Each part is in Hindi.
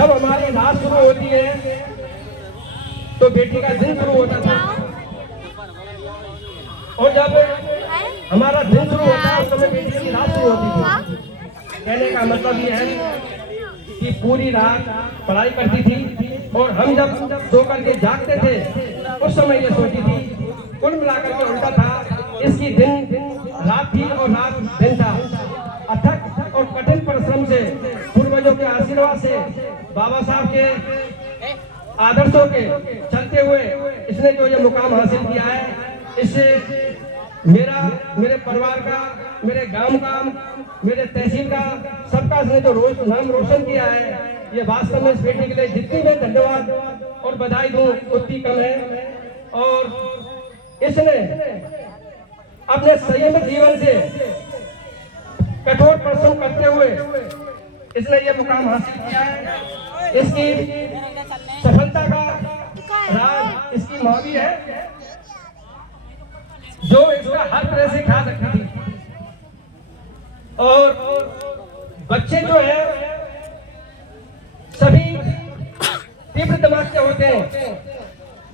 जब हमारी रात शुरू होती है तो बेटी का दिन शुरू होता था, और जब हमारा दिन शुरू होता है उस समय बेटी की रात शुरू होती थी। कहने का मतलब ये है कि पूरी रात पढ़ाई करती थी, और हम जब सो करके जागते थे उस समय ये सोती थी। कुल मिलाकर के उल्टा था, इसकी दिन रात थी और रात दिन था। अथक और कठिन परिश्रम से, पूर्वजों के आशीर्वाद से, बाबा साहब के आदर्शों के चलते हुए इसने जो ये मुकाम हासिल किया है, इससे मेरे परिवार का, मेरे गांव का, मेरे तहसील का, सबका इसने जो नाम रोशन किया है, ये वास्तव में इस बेटी के लिए जितनी मैं धन्यवाद और बधाई दूं उतनी कम है। और इसने अपने संयमित जीवन से कठोर परिश्रम करते हुए इसने ये मुकाम हासिल किया है। इसकी सफलता का राज इसकी माँ भी है, जो इसका हर तरह से ख्याल रखती थी। और बच्चे जो है सभी तीव्र दिमाग के होते हैं,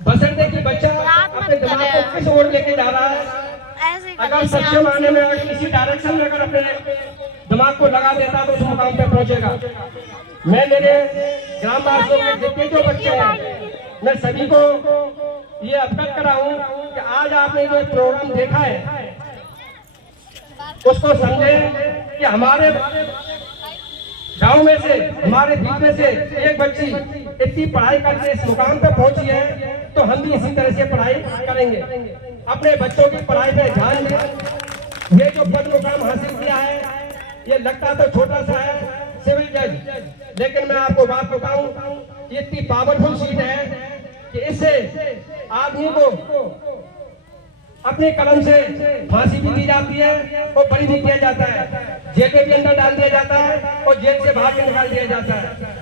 बशर्ते कि बच्चा अपने दिमाग को किस ओर लेके जा रहा है। अगर सच्चे मायने में अगर किसी डायरेक्शन में अगर अपने दिमाग को लगा देता तो उस मुकाम पे पहुंचेगा। मैं मेरे ग्रामवासियों के जितने जो बच्चे हैं, मैं सभी को ये अवगत कराऊं कि आज आपने जो प्रोग्राम देखा है उसको समझे कि हमारे गांव में से, हमारे बीच में से एक बच्ची इतनी पढ़ाई करके इस मुकाम पे पहुंची है, तो हम भी इसी तरह से पढ़ाई करेंगे। अपने बच्चों की पढ़ाई पे ध्यान दें। ये जो पद मुकाम हासिल किया है, ये लगता तो छोटा सा है, सिविल जज, लेकिन मैं आपको बात बताऊं, ये इतनी पावरफुल सीट है कि इससे आदमी को अपने कलम से फांसी भी दी जाती है और बड़ी भी किया जाता है, जेल में भी अंदर डाल दिया जाता है और जेल से बाहर निकाल दिया जाता है।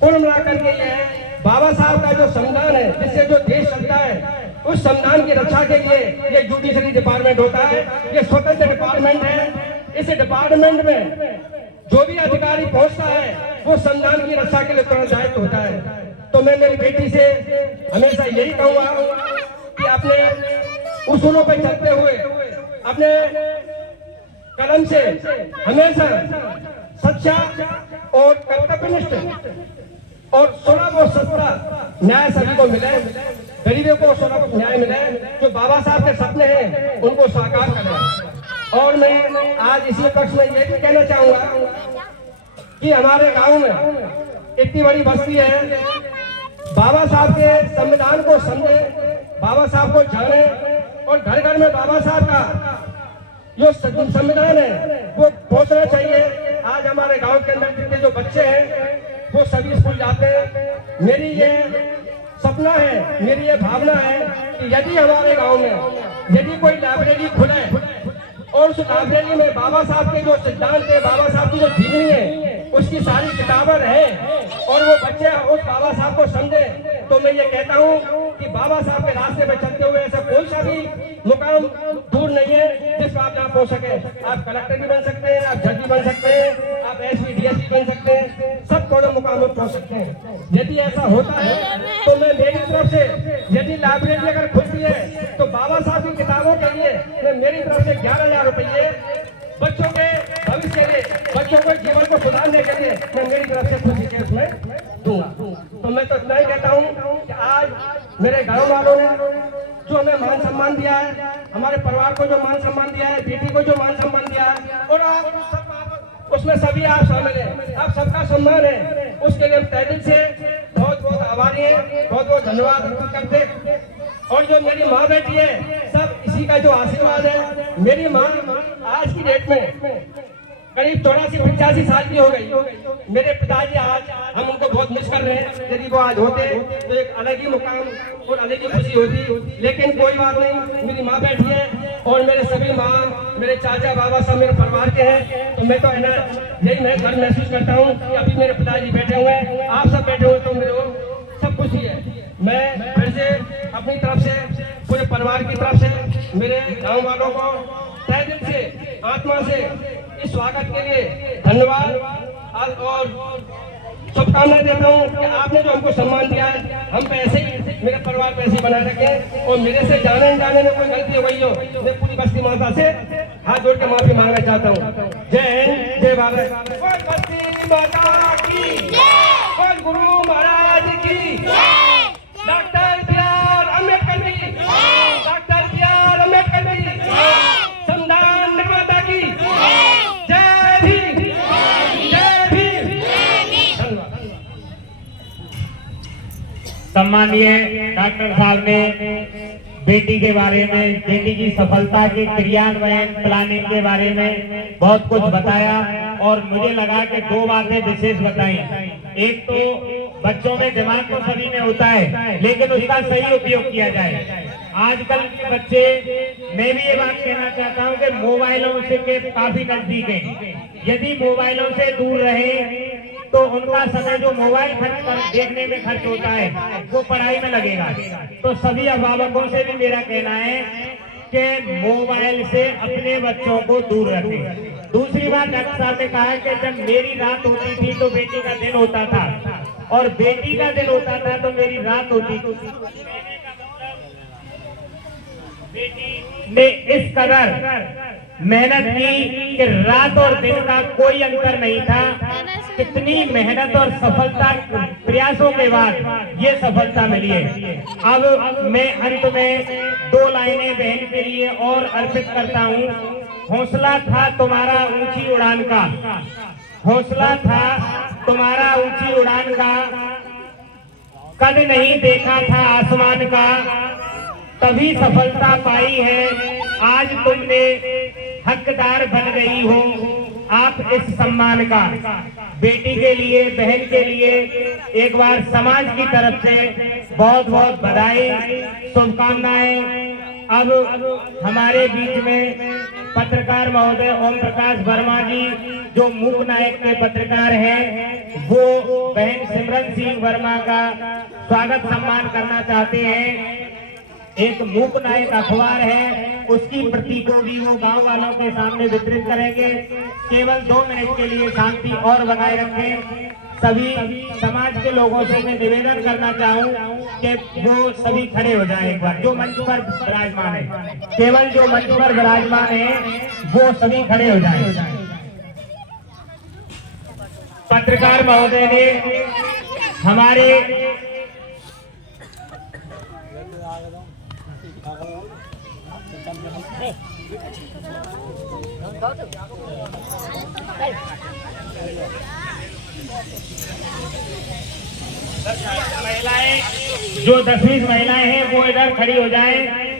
कुल मिलाकर के ये है, बाबा साहब का जो संविधान है जिससे जो देश चलता है, उस संविधान की रक्षा के लिए ये जुडिशरी डिपार्टमेंट होता है। ये स्वतंत्र डिपार्टमेंट है। इस डिपार्टमेंट में जो भी अधिकारी पहुंचता है वो संविधान की रक्षा के लिए उत्तरदायित्व होता है। तो मैं मेरी बेटी से हमेशा यही कहूंगा कि अपने उसूलों पर चलते हुए अपने कलम से हमेशा सच्चा और कर्तव्यनिष्ठ और सुलभ और सस्ता न्याय सभी को मिले, गरीबों को सुलभ न्याय मिले, जो बाबा साहब के सपने हैं उनको साकार करें। और मैं आज इसी पक्ष में ये भी कहना चाहूंगा कि हमारे गांव में इतनी बड़ी बस्ती है, बाबा साहब के संविधान को समझे, बाबा साहब को जाने, और घर घर में बाबा साहब का जो संविधान है वो पहुंचना चाहिए। आज हमारे गांव के अंदर जितने जो बच्चे हैं वो सभी स्कूल जाते हैं। मेरी ये सपना है, मेरी ये भावना है कि यदि हमारे गांव में यदि कोई लाइब्रेरी खुले और उस लाइब्रेरी में बाबा साहब के जो सिद्धांत है, बाबा साहब की जो जीवनी है, उसकी सारी किताबें हैं और वो बच्चे उस बाबा साहब को समझे, तो मैं ये कहता हूँ कि बाबा साहब के रास्ते में चलते हुए ऐसा कोई सा भी मुकाम दूर नहीं है जिसको आप ना पहुंच सके। आप कलेक्टर भी बन सकते हैं, आप जज भी बन सकते हैं, आप एसपी डीएसपी बन सकते हैं, सब बड़े मुकाम में पहुंच सकते हैं। यदि ऐसा होता है तो मैं मेरी तरफ से, यदि लाइब्रेरी अगर खुलती है तो बाबा साहब की किताबों के लिए मैं मेरी तरफ से 11,000 रुपये बच्चों के भविष्य के लिए, बच्चों के जीवन को सुधारने के लिए मैं मेरी तरफ से खुशी के उसमें दूंगा। तो मैं तो इतना ही कहता हूँ कि आज मेरे गांव वालों ने जो हमें मान सम्मान दिया है, हमारे परिवार को जो मान सम्मान दिया है, बेटी को जो मान सम्मान दिया है, और आप उसमें सभी आप शामिल हैं, आप सबका सम्मान है, उसके लिए हम तहे दिल से बहुत बहुत आभारी हैं, बहुत बहुत धन्यवाद करते हैं। और जो मेरी माँ बेटी है, सब इसी का जो आशीर्वाद है। मेरी माँ आज की डेट में करीब 84-85 साल की हो गई। मेरे पिताजी आज हम उनको बहुत मिस कर रहे हैं। यदि वो आज होते तो एक अलग ही मुकाम और अलग ही खुशी होती, लेकिन कोई बात नहीं, मेरी माँ बैठी है और मेरे सभी माँ, मेरे चाचा बाबा सब मेरे परिवार के हैं। तो मैं तो है ना, यही मैं गर्व महसूस करता हूँ कि अभी मेरे पिताजी बैठे हुए हैं, आप सब बैठे हुए, तो मेरे को सब खुशी है। मैं फिर से अपनी तरफ से, पूरे परिवार की तरफ से, मेरे गाँव वालों को तहे दिल से, आत्मा से इस स्वागत के लिए धन्यवाद और शुभ शुभकामनाएं देता हूँ कि आपने जो हमको सम्मान दिया है, हम पैसे ही, मेरा परिवार पैसे ही बनाए रखे, और मेरे से जाने में कोई गलती हो गई हो, मैं पूरी बस्ती माता से हाथ जोड़ के माफी मांगना चाहता हूँ। जय हिंद, जय भारत। बस्ती माता की, गुरु महाराज की, डॉक्टर बी.आर. अम्बेडकर की, डॉक्टर बी.आर. अम्बेडकर की, संविधान निर्माता की जय भीम, जय भीम। धन्यवाद। सम्मानीय डॉक्टर साहब ने बेटी के बारे में, बेटी की सफलता के क्रियान्वयन प्लानिंग के बारे में बहुत कुछ बताया, और मुझे लगा कि दो बातें विशेष बताई। एक तो बच्चों में दिमाग तो सभी में होता है, लेकिन उसका सही उपयोग किया जाए। आजकल के बच्चे, मैं भी ये बात कहना चाहता हूँ कि मोबाइलों से के काफी नजदीक हैं। यदि मोबाइलों से दूर रहे तो उनका समय जो मोबाइल देखने में खर्च होता है वो पढ़ाई में लगेगा। तो सभी अभिभावकों से भी मेरा कहना है कि मोबाइल से अपने बच्चों को दूर रखें। दूसरी बात, डॉक्टर साहब ने कहा कि जब मेरी रात होती थी तो बेटी का दिन होता था, और बेटी का दिन होता था तो मेरी रात होती थी। बेटी ने इस कदर मेहनत की कि रात और दिन का कोई अंतर नहीं था। कितनी मेहनत और सफलता, प्रयासों के बाद ये सफलता मिली है। अब मैं अंत में दो लाइनें बहन के लिए और अर्पित करता हूँ। हौसला था तुम्हारा ऊंची उड़ान का, हौसला था तुम्हारा ऊंची उड़ान का, कद नहीं देखा था आसमान का, तभी सफलता पाई है। आज तुमने हकदार बन गई हो आप इस सम्मान का। बेटी के लिए, बहन के लिए एक बार समाज की तरफ से बहुत बहुत बधाई, शुभकामनाएं। अब हमारे बीच में पत्रकार महोदय ओम प्रकाश वर्मा जी, जो मूक नायक के पत्रकार हैं, वो बहन सिमरन सिंह वर्मा का स्वागत सम्मान करना चाहते हैं। एक मूक नायक अखबार है, उसकी प्रति को भी वो गांव वालों के सामने वितरित करेंगे। केवल 2 मिनट के लिए शांति और बनाए रखें। सभी समाज के लोगों से मैं निवेदन करना चाहूँ कि वो सभी खड़े हो जाएं। एक बार जो मंच पर विराजमान है, केवल जो मंच पर विराजमान है वो सभी खड़े हो जाएं। पत्रकार महोदय ने हमारे महिलाएं, जो 10-20 महिलाएं हैं वो इधर खड़ी हो जाएं।